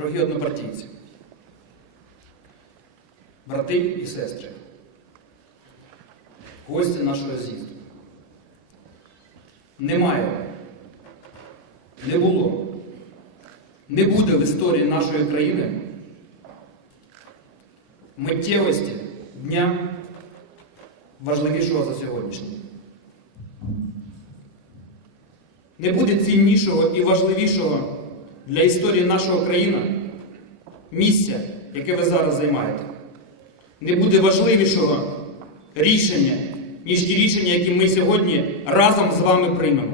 дорогі однопартійці, брати і сестри, гості нашого з'їзду. Немає, не було, не буде в історії нашої країни миттєвості дня важливішого за сьогоднішній. Не буде ціннішого і важливішого для історії нашого країни місця, яке ви зараз займаєте. Не буде важливішого рішення, ніж ті рішення, які ми сьогодні разом з вами приймемо.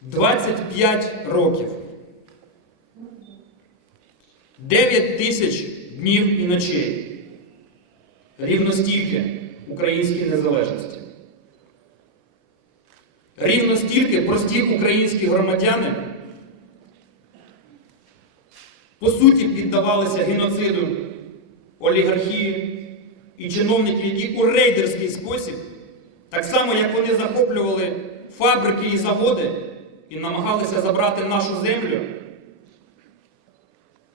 25 років. 9 тисяч днів і ночей. Рівно стільки українській незалежності. Рівно стільки прості українські громадяни по суті піддавалися геноциду олігархії і чиновників, які у рейдерський спосіб, так само як вони захоплювали фабрики і заводи і намагалися забрати нашу землю,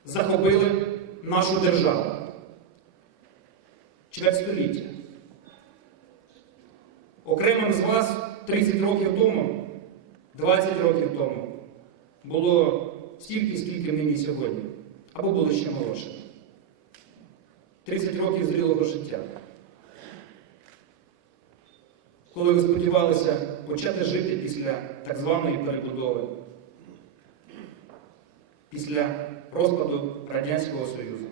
захопили нашу державу. Чверть століття. Окремим з вас 30 років тому, 20 років тому було стільки, скільки нині сьогодні, або було ще молодше. 30 років зрілого життя. Коли ви сподівалися почати жити після так званої перебудови, після розпаду Радянського Союзу,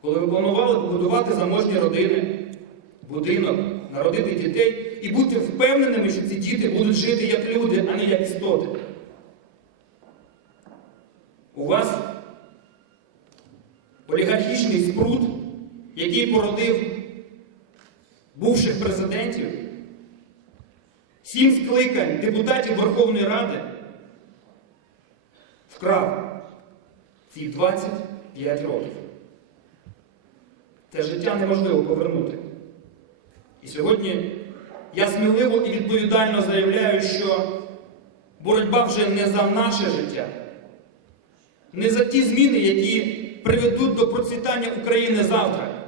коли ви планували побудувати заможні родини, будинок, народити дітей і бути впевненими, що ці діти будуть жити як люди, а не як істоти. У вас олігархічний спрут, який породив бувших президентів, сім скликань депутатів Верховної Ради, вкрав ці 25 років. Це життя неможливо повернути. І сьогодні я сміливо і відповідально заявляю, що боротьба вже не за наше життя, не за ті зміни, які приведуть до процвітання України завтра.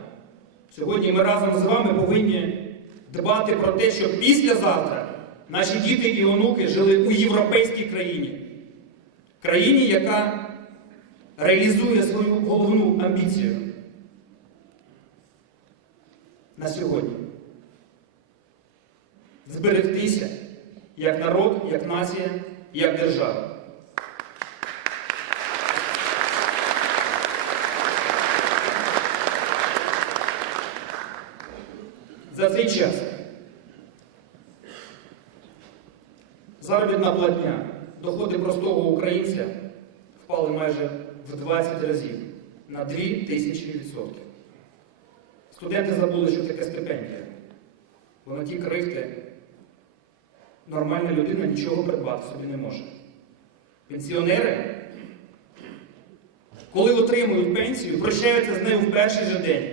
Сьогодні ми разом з вами повинні дбати про те, щоб післязавтра наші діти і онуки жили у європейській країні. Країні, яка реалізує свою головну амбіцію на сьогодні. Зберегтися як народ, як нація, як держава. За цей час заробітна платня, доходи простого українця впали майже в 20 разів на 2 тисячі відсотків. Студенти забули, що таке стипендія. Бо на ті крихти нормальна людина нічого придбати собі не може. Пенсіонери, коли отримують пенсію, прощаються з нею в перший же день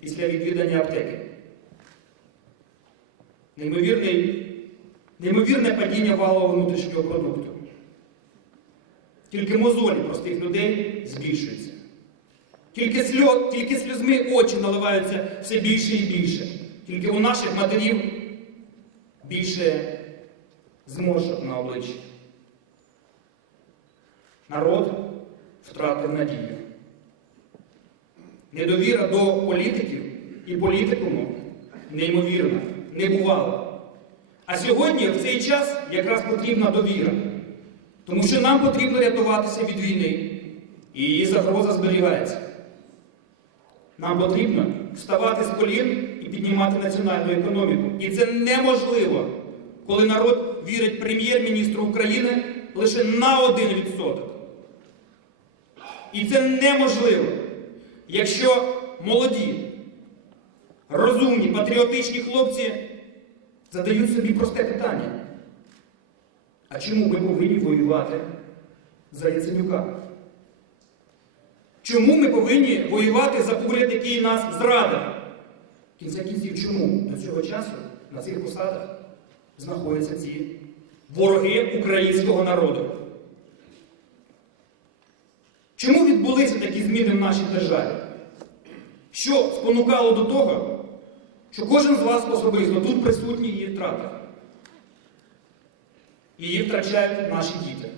після відвідання аптеки. Неймовірний, неймовірне падіння валового внутрішнього продукту. Тільки мозолі простих людей збільшуються. Тільки, сльо, тільки сльозми очі наливаються все більше і більше. Тільки у наших матерів більше зморшок на обличчі. Народ втратив надію. Недовіра до політиків і політикуму неймовірна, не бувала. А сьогодні, в цей час, якраз потрібна довіра. Тому що нам потрібно рятуватися від війни, і її загроза зберігається. Нам потрібно вставати з колін і піднімати національну економіку. І це неможливо, коли народ вірить прем'єр-міністру України лише на 1%. І це неможливо, якщо молоді, розумні, патріотичні хлопці задають собі просте питання. А чому ми повинні воювати за Яценюка? Чому ми повинні воювати за уряд, який нас зрадив? В кінці кінців, чому до цього часу на цих посадах знаходяться ці вороги українського народу? Чому відбулися такі зміни в нашій державі? Що спонукало до того, що кожен з вас особисто тут присутній її втратив? Її втрачають наші діти.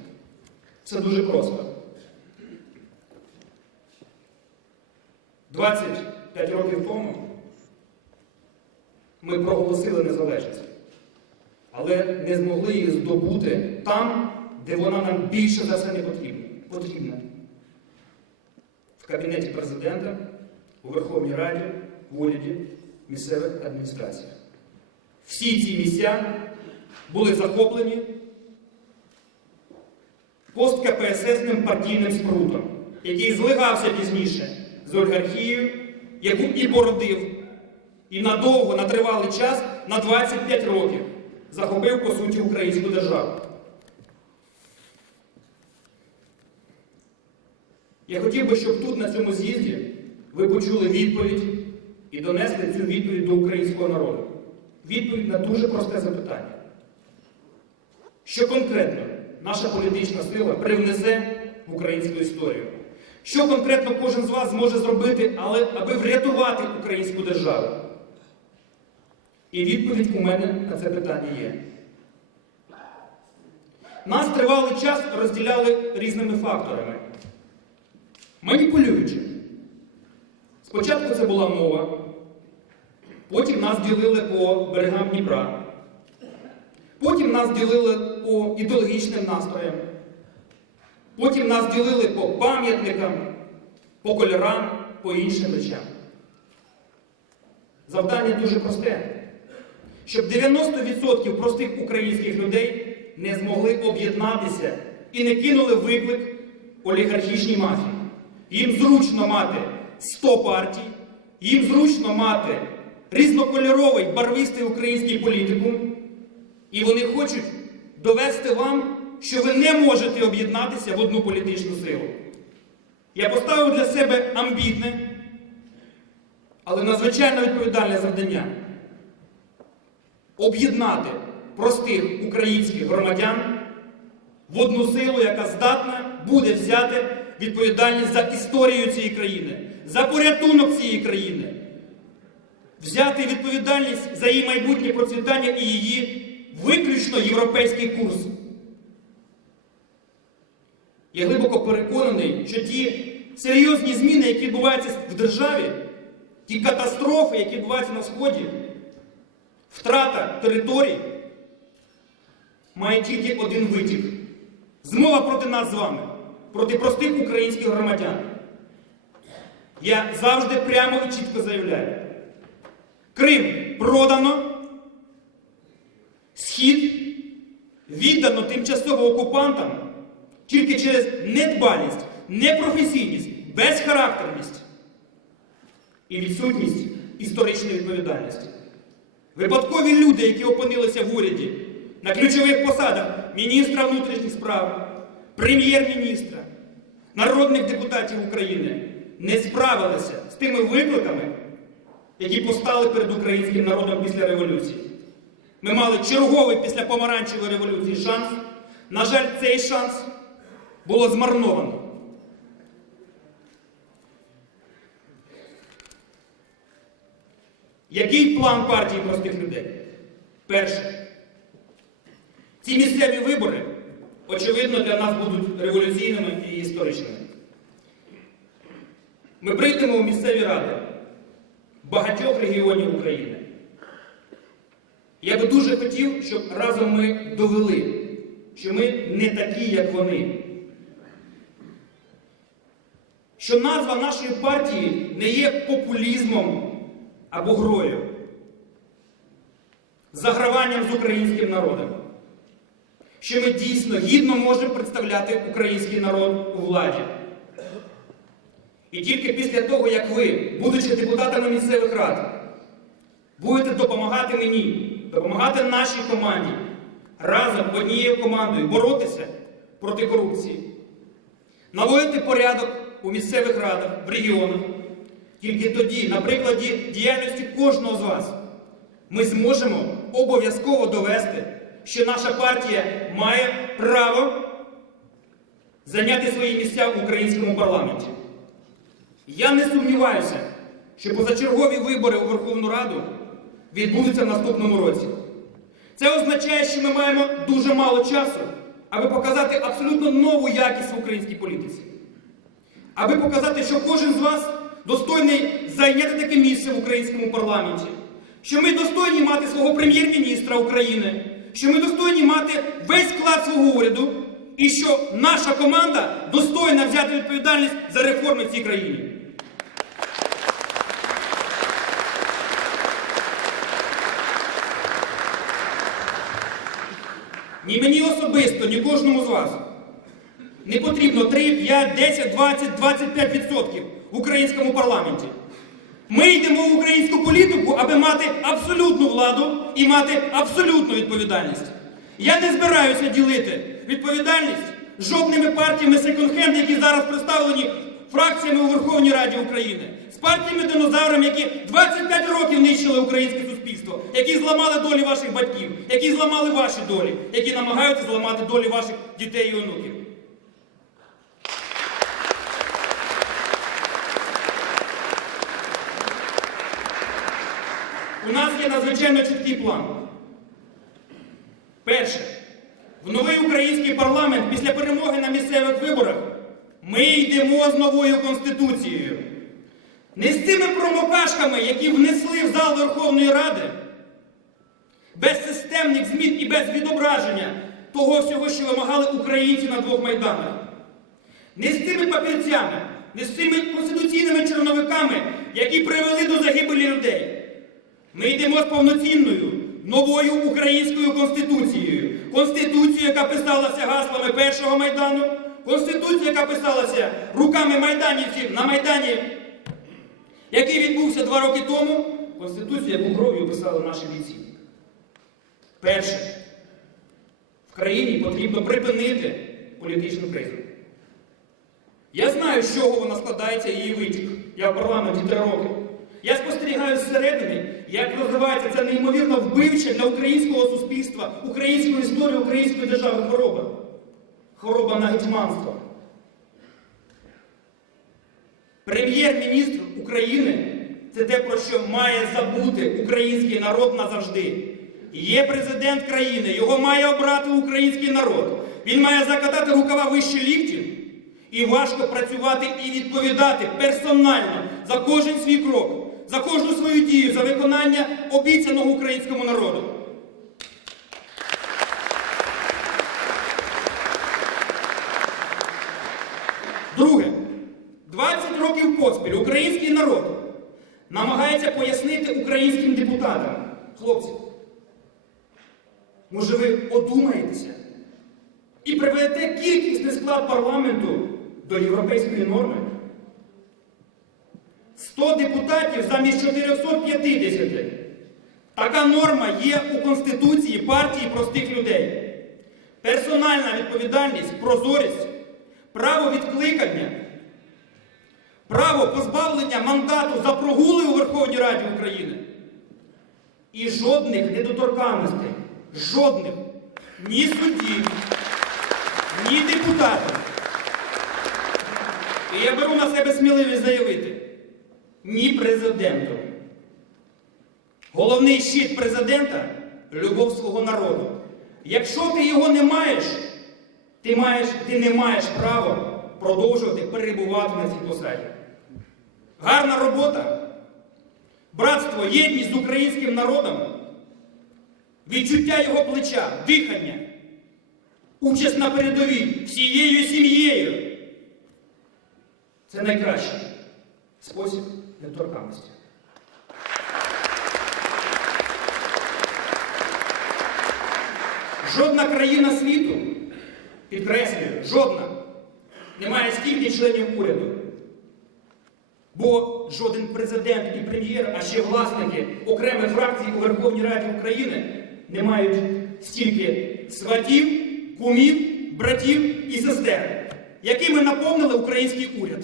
Це дуже просто. 25 років тому ми проголосили незалежність, але не змогли її здобути там, де вона нам більше за все не потрібна. потрібна. В кабінеті президента, у Верховній Раді, в уряді, місцевих адміністраціях. Всі ці місця були захоплені посткПССним партійним спрутом, який злигався пізніше з олігархією, яку і породив, і надовго, на тривалий час, на 25 років, захопив, по суті, українську державу. Я хотів би, щоб тут, на цьому з'їзді, ви почули відповідь і донесли цю відповідь до українського народу. Відповідь на дуже просте запитання. Що конкретно наша політична сила привнесе в українську історію? Що конкретно кожен з вас зможе зробити, але аби врятувати українську державу? І відповідь у мене на це питання є. Нас тривалий час розділяли різними факторами. Маніпулюючи. Спочатку це була мова, потім нас ділили по берегам Дніпра, потім нас ділили по ідеологічним настроям, потім нас ділили по пам'ятникам, по кольорам, по іншим речам. Завдання дуже просте. Щоб 90% простих українських людей не змогли об'єднатися і не кинули виклик олігархічній мафії. Їм зручно мати 100 партій, їм зручно мати різнокольоровий барвистий український політикум, і вони хочуть довести вам, що ви не можете об'єднатися в одну політичну силу. Я поставив для себе амбітне, але надзвичайно відповідальне завдання об'єднати простих українських громадян в одну силу, яка здатна буде взяти відповідальність за історію цієї країни, за порятунок цієї країни, взяти відповідальність за її майбутнє процвітання і її виключно європейський курс. Я глибоко переконаний, що ті серйозні зміни, які відбуваються в державі, ті катастрофи, які відбуваються на Сході, втрата територій, має тільки один витік. Змова проти нас з вами, проти простих українських громадян. Я завжди прямо і чітко заявляю. Крим продано, Схід віддано тимчасово окупантам тільки через недбалість, непрофесійність, безхарактерність і відсутність історичної відповідальності. Випадкові люди, які опинилися в уряді на ключових посадах міністра внутрішніх справ, прем'єр-міністра, народних депутатів України, не справилися з тими викликами, які постали перед українським народом після революції. Ми мали черговий після помаранчевої революції шанс. На жаль, цей шанс було змарновано. Який план партії простих людей? Перше. Ці місцеві вибори, очевидно, для нас будуть революційними і історичними. Ми прийдемо у місцеві ради багатьох регіонів України. Я би дуже хотів, щоб разом ми довели, що ми не такі, як вони. Що назва нашої партії не є популізмом або грою, заграванням з українським народом. Що ми дійсно гідно можемо представляти український народ у владі. І тільки після того, як ви, будучи депутатами місцевих рад, будете допомагати мені, допомагати нашій команді, разом однією командою боротися проти корупції, наводити порядок у місцевих радах, в регіонах. Тільки тоді, на прикладі діяльності кожного з вас, ми зможемо обов'язково довести, що наша партія має право зайняти свої місця в українському парламенті. Я не сумніваюся, що позачергові вибори у Верховну Раду відбудуться в наступному році. Це означає, що ми маємо дуже мало часу, аби показати абсолютно нову якість в українській політиці. Аби показати, що кожен з вас достойний зайняти таке місце в українському парламенті, що ми достойні мати свого прем'єр-міністра України, що ми достойні мати весь склад свого уряду, і що наша команда достойна взяти відповідальність за реформи в цій країні. Ні мені особисто, ні кожному з вас не потрібно 3, 5, 10, 20, 25 відсотків в українському парламенті. Ми йдемо в українську політику, аби мати абсолютну владу і мати абсолютну відповідальність. Я не збираюся ділити відповідальність жодними партіями секонд-хенд, які зараз представлені фракціями у Верховній Раді України, з партіями-динозаврами, які 25 років нищили українське суспільство, які зламали долі ваших батьків, які зламали ваші долі, які намагаються зламати долі ваших дітей і онуків. У нас є надзвичайно чіткий план. Перше, в новий український парламент після перемоги на місцевих виборах ми йдемо з новою конституцією. Не з цими промокашками, які внесли в зал Верховної Ради, без системних змін і без відображення того всього, що вимагали українці на двох майданах. Не з цими папірцями, не з цими конституційними чорновиками, які привели до загибелі людей. Ми йдемо з повноцінною новою українською конституцією. Конституцією, яка писалася гаслами першого майдану, конституція, яка писалася руками майданівців на майдані, який відбувся два роки тому. Конституція, яку кров'ю писали наші бійці. Перше, в країні потрібно припинити політичну кризу. Я знаю, з чого вона складається її витік. Я в парламенті три роки. Я спостерігаю зсередини, як розвивається ця неймовірно вбивча для українського суспільства, української історії, української держави хвороба. Хвороба на гетьманство. Прем'єр-міністр України це те, про що має забути український народ назавжди. Є президент країни, його має обрати український народ. Він має закатати рукава вище ліктів і важко працювати і відповідати персонально за кожен свій крок, за кожну свою дію, за виконання обіцяного українському народу. Друге, 20 років поспіль український народ намагається пояснити українським депутатам. Хлопці, може ви одумаєтеся і приведете кількісний склад парламенту до європейської норми? 100 депутатів замість 450. Така норма є у Конституції партії простих людей. Персональна відповідальність, прозорість, право відкликання, право позбавлення мандату за прогули у Верховній Раді України. І жодних недоторканностей, жодних ні судді, ні депутатів. І я беру на себе сміливість заявити ні президенту. Головний щит президента любов свого народу. Якщо ти його не маєш, ти, маєш, ти не маєш права продовжувати перебувати на цій посаді. Гарна робота, братство, єдність з українським народом, відчуття його плеча, дихання, участь на передовій всією сім'єю. Це найкращий спосіб недоторканності. Жодна країна світу, підкреслюю, жодна, не має стільки членів уряду. Бо жоден президент і прем'єр, а ще власники окремих фракцій у Верховній Раді України не мають стільки сватів, кумів, братів і сестер, якими наповнили український уряд.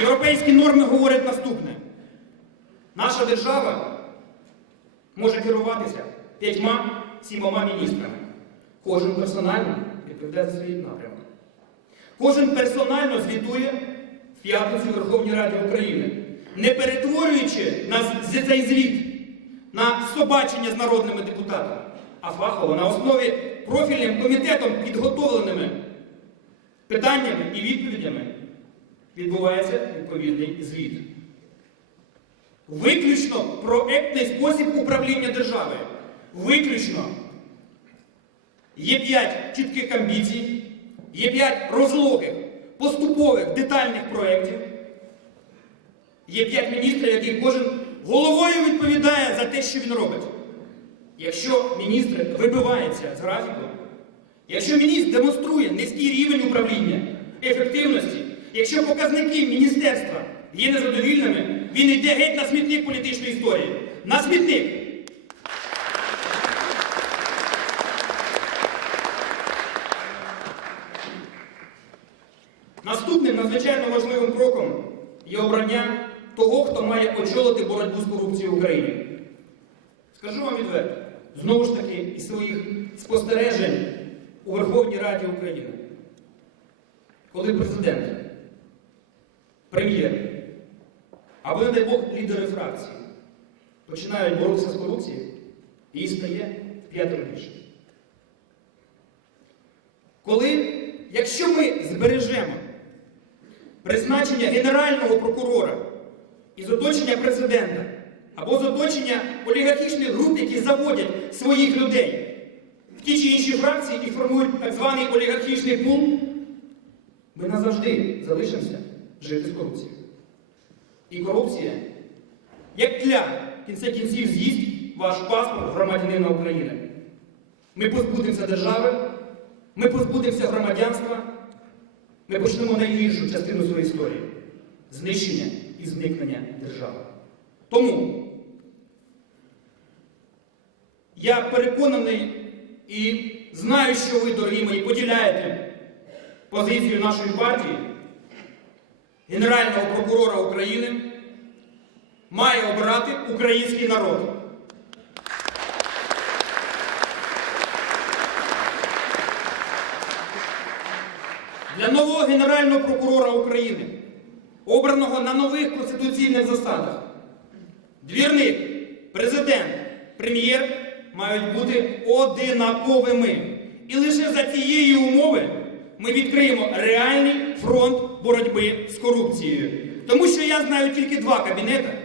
Європейські норми говорять наступне. Наша держава може керуватися п'ятьма сімома міністрами. Кожен персонально відповідає за свій напрямок. Кожен персонально звітує в п'ятницю Верховній Раді України, не перетворюючи на з- цей звіт на собачення з народними депутатами, а фахово на основі профільним комітетом підготовленими питаннями і відповідями відбувається відповідний звіт. Виключно проектний спосіб управління державою. Виключно є п'ять чітких амбіцій, є п'ять розлогих, поступових, детальних проєктів. Є п'ять міністрів, які кожен головою відповідає за те, що він робить. Якщо міністр вибивається з графіку, якщо міністр демонструє низький рівень управління, ефективності, якщо показники міністерства є незадовільними, він йде геть на смітник політичної історії. На смітник! Наступним надзвичайно важливим кроком є обрання того, хто має очолити боротьбу з корупцією в Україні. Скажу вам відверто, знову ж таки, із своїх спостережень у Верховній Раді України, коли президент, прем'єр або, не дай Бог, лідери фракції починають боротися з корупцією, її стає п'ятеро більше. Коли, якщо ми збережемо призначення Генерального прокурора із оточення президента або з оточення олігархічних груп, які заводять своїх людей в ті чи інші фракції і формують так званий олігархічний пул, ми назавжди залишимося жити з корупцією. І корупція, як тля, в кінці кінців з'їсть ваш паспорт громадянина України. Ми позбудемося держави, ми позбудемося громадянства, ми почнемо найгіршу частину своєї історії знищення і зникнення держави. Тому я переконаний і знаю, що ви, дорогі мої, поділяєте позицію нашої партії, Генерального прокурора України має обирати український народ. Для нового Генерального прокурора України, обраного на нових конституційних засадах, двірник, президент, прем'єр мають бути одинаковими. І лише за цієї умови ми відкриємо реальний фронт боротьби з корупцією. Тому що я знаю тільки два кабінети,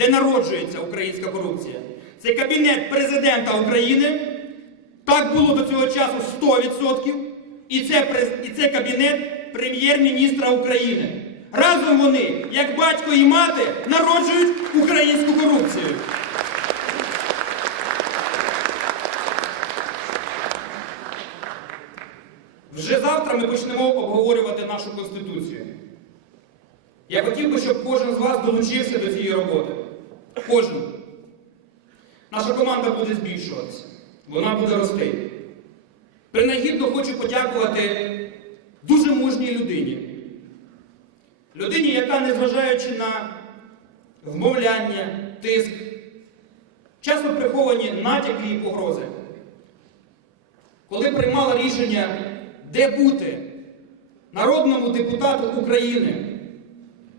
де народжується українська корупція. Це кабінет президента України. Так було до цього часу 100%. І це, і це кабінет прем'єр-міністра України. Разом вони, як батько і мати, народжують українську корупцію. Вже завтра ми почнемо обговорювати нашу Конституцію. Я хотів би, щоб кожен з вас долучився до цієї роботи. Кожен. Наша команда буде збільшуватися. Вона буде рости. Принагідно хочу подякувати дуже мужній людині. Людині, яка, незважаючи на вмовляння, тиск, часто приховані натяки і погрози, коли приймала рішення, де бути народному депутату України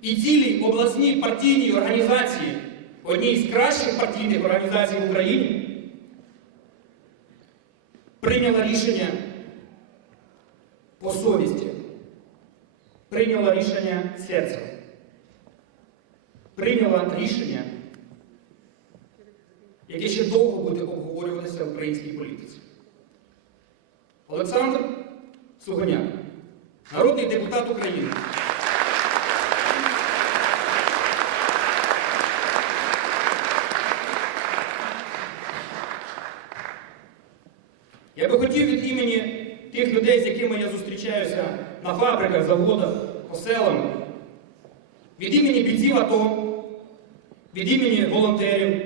і цілій обласній партійній організації, одній з кращих партійних організацій в Україні, прийняла рішення по совісті, прийняла рішення серцем, прийняла рішення, яке ще довго буде обговорюватися в українській політиці. Олександр Сугоняк, народний депутат України. Я би хотів від імені тих людей, з якими я зустрічаюся на фабриках, заводах, по селам, від імені бійців АТО, від імені волонтерів,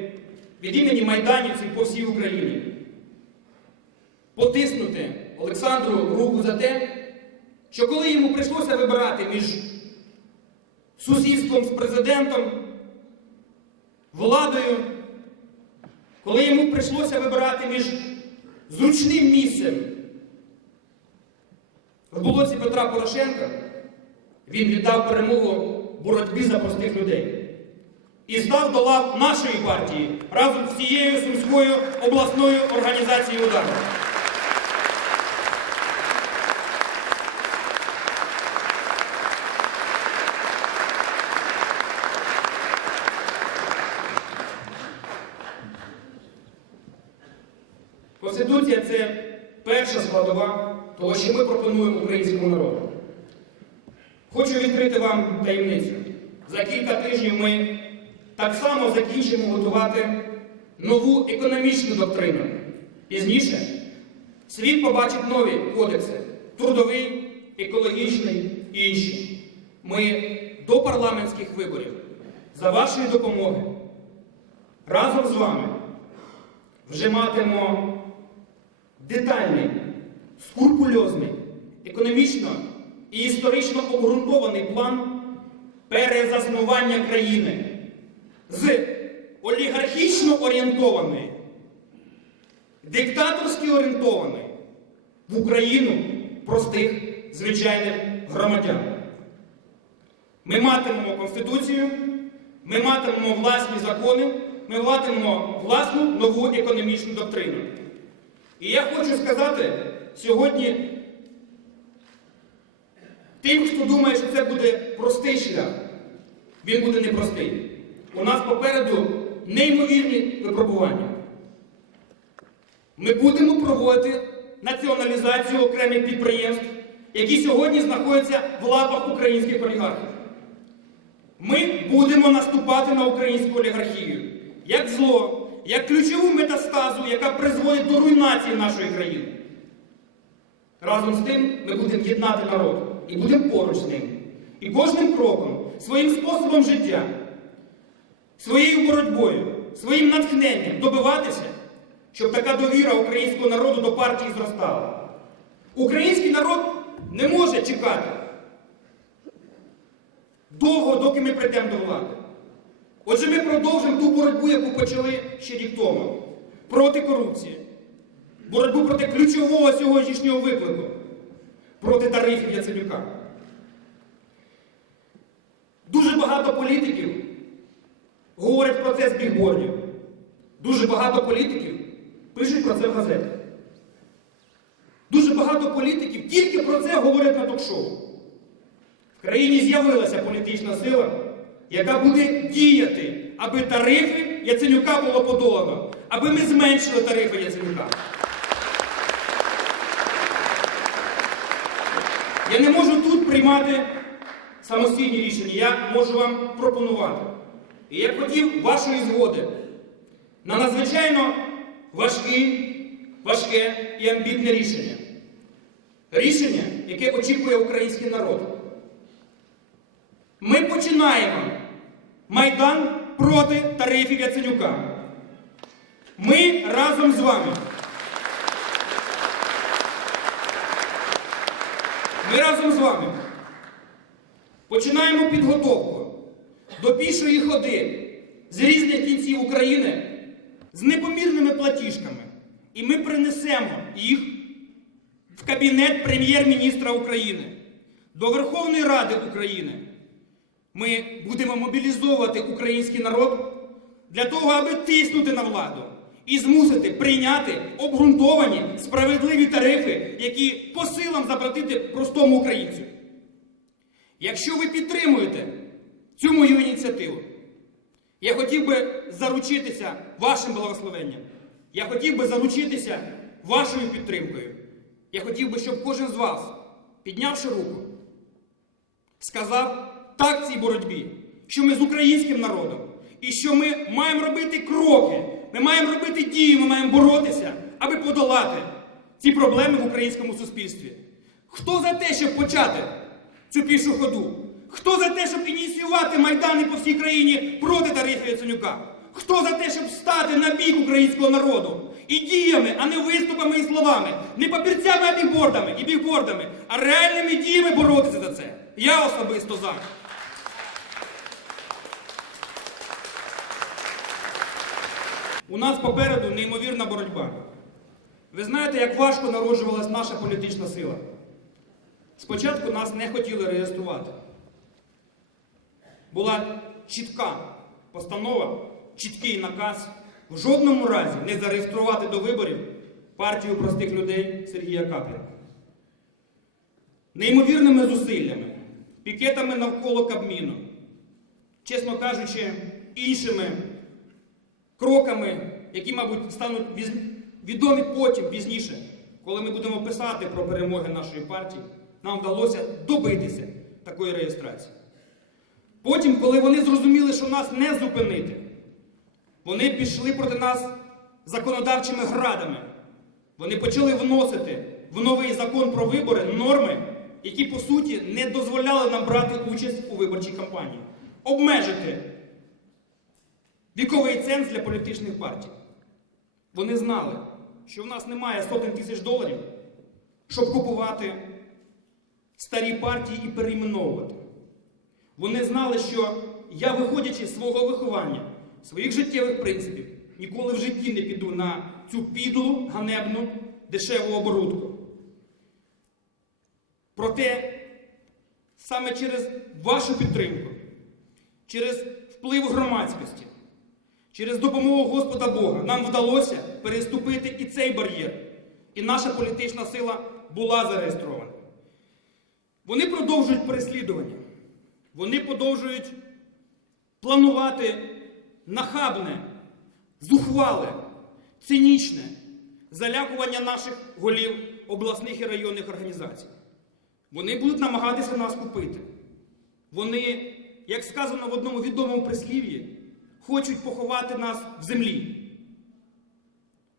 від імені майданівців по всій Україні, потиснути Олександру руку за те, що коли йому прийшлося вибирати між сусідством з президентом, владою, коли йому прийшлося вибирати між зручним місцем в блоці Петра Порошенка він віддав перемогу боротьбі за простих людей і став до лав нашої партії разом з цією Сумською обласною організацією удару. Конституція це перша складова того, що ми пропонуємо українському народу. Хочу відкрити вам таємницю. За кілька тижнів ми так само закінчимо готувати нову економічну доктрину. Пізніше світ побачить нові кодекси трудовий, екологічний і інші. Ми до парламентських виборів за вашої допомоги разом з вами вже матимемо детальний, скрупульозний, економічно і історично обґрунтований план перезаснування країни з олігархічно орієнтованої, диктаторськи орієнтованої в Україну простих звичайних громадян. Ми матимемо Конституцію, ми матимемо власні закони, ми матимемо власну нову економічну доктрину. І я хочу сказати сьогодні тим, хто думає, що це буде простий шлях, він буде непростий. У нас попереду неймовірні випробування. Ми будемо проводити націоналізацію окремих підприємств, які сьогодні знаходяться в лапах українських олігархів. Ми будемо наступати на українську олігархію як зло, як ключову метастазу, яка призводить до руйнації нашої країни. Разом з тим ми будемо єднати народ і будемо поруч з ним. І кожним кроком, своїм способом життя, своєю боротьбою, своїм натхненням добиватися, щоб така довіра українського народу до партії зростала. Український народ не може чекати довго, доки ми прийдемо до влади. Отже, ми продовжимо ту боротьбу, яку почали ще рік тому, проти корупції, боротьбу проти ключового сьогоднішнього виклику, проти тарифів Яценюка. Дуже багато політиків говорять про це з бігбордів. Дуже багато політиків пишуть про це в газетах. Дуже багато політиків тільки про це говорять на ток-шоу. В країні з'явилася політична сила, яка буде діяти, аби тарифи Яценюка було подолано, аби ми зменшили тарифи Яценюка. Я не можу тут приймати самостійні рішення, я можу вам пропонувати. І я б хотів вашої згоди на надзвичайно важкі, важке і амбітне рішення. Рішення, яке очікує український народ. Ми починаємо Майдан проти тарифів Яценюка. Ми разом з вами. Ми разом з вами. Починаємо підготовку. До пішої ходи. З різних кінців України. З непомірними платіжками. І ми принесемо їх в Кабінет прем'єр-міністра України, до Верховної Ради України. Ми будемо мобілізовувати український народ для того, аби тиснути на владу і змусити прийняти обґрунтовані справедливі тарифи, які по силам заплатити простому українцю. Якщо ви підтримуєте цю мою ініціативу, я хотів би заручитися вашим благословенням. Я хотів би заручитися вашою підтримкою. Я хотів би, щоб кожен з вас, піднявши руку, сказав так цій боротьбі, що ми з українським народом, і що ми маємо робити кроки, ми маємо робити дії, ми маємо боротися, аби подолати ці проблеми в українському суспільстві. Хто за те, щоб почати цю пішу ходу? Хто за те, щоб ініціювати майдани по всій країні проти тарифів Яценюка? Хто за те, щоб стати на бік українського народу? І діями, а не виступами і словами, не папірцями, а бігбордами і бігбордами, а реальними діями боротися за це. Я особисто за. У нас попереду неймовірна боротьба. Ви знаєте, як важко народжувалась наша політична сила. Спочатку нас не хотіли реєструвати. Була чітка постанова, чіткий наказ в жодному разі не зареєструвати до виборів партію простих людей Сергія Капліна. Неймовірними зусиллями, пікетами навколо Кабміну, чесно кажучи, іншими кроками, які, мабуть, стануть відомі потім, пізніше, коли ми будемо писати про перемоги нашої партії, нам вдалося добитися такої реєстрації. Потім, коли вони зрозуміли, що нас не зупинити, вони пішли проти нас законодавчими градами. Вони почали вносити в новий закон про вибори норми, які по суті не дозволяли нам брати участь у виборчій кампанії, обмежити віковий ценз для політичних партій. Вони знали, що в нас немає сотень тисяч доларів, щоб купувати старі партії і перейменовувати. Вони знали, що я, виходячи з свого виховання, своїх життєвих принципів, ніколи в житті не піду на цю підлу, ганебну, дешеву оборудку. Проте саме через вашу підтримку, через вплив громадськості, через допомогу Господа Бога нам вдалося переступити і цей бар'єр. І наша політична сила була зареєстрована. Вони продовжують переслідування. Вони продовжують планувати нахабне, зухвале, цинічне залякування наших голів обласних і районних організацій. Вони будуть намагатися нас купити. Вони, як сказано в одному відомому прислів'ї, хочуть поховати нас в землі.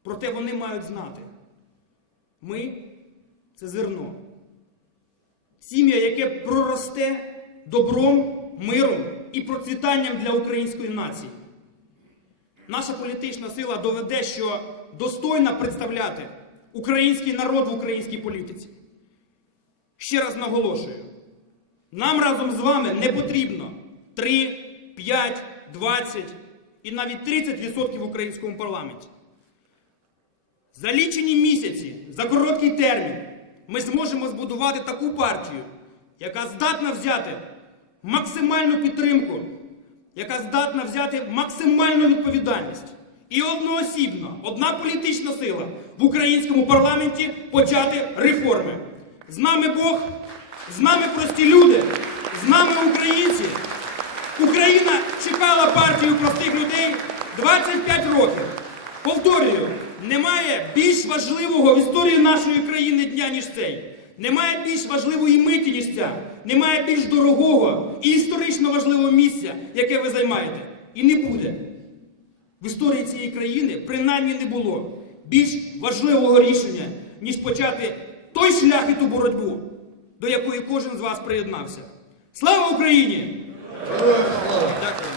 Проте вони мають знати, ми це зерно. Сім'я, яке проросте добром, миром і процвітанням для української нації. Наша політична сила доведе, що достойна представляти український народ в українській політиці. Ще раз наголошую: нам разом з вами не потрібно 3, 5, 20 і навіть 30% в українському парламенті. За лічені місяці, за короткий термін, ми зможемо збудувати таку партію, яка здатна взяти максимальну підтримку, яка здатна взяти максимальну відповідальність. І одноосібно, одна політична сила в українському парламенті почати реформи. З нами Бог, з нами прості люди, з нами українці. Україна чекала партію простих людей 25 років. Повторюю, немає більш важливого в історії нашої країни дня, ніж цей. Немає більш важливої миті, ніж ця. Немає більш дорогого і історично важливого місця, яке ви займаєте. І не буде. В історії цієї країни принаймні не було більш важливого рішення, ніж почати той шлях і ту боротьбу, до якої кожен з вас приєднався. Слава Україні! Дякую.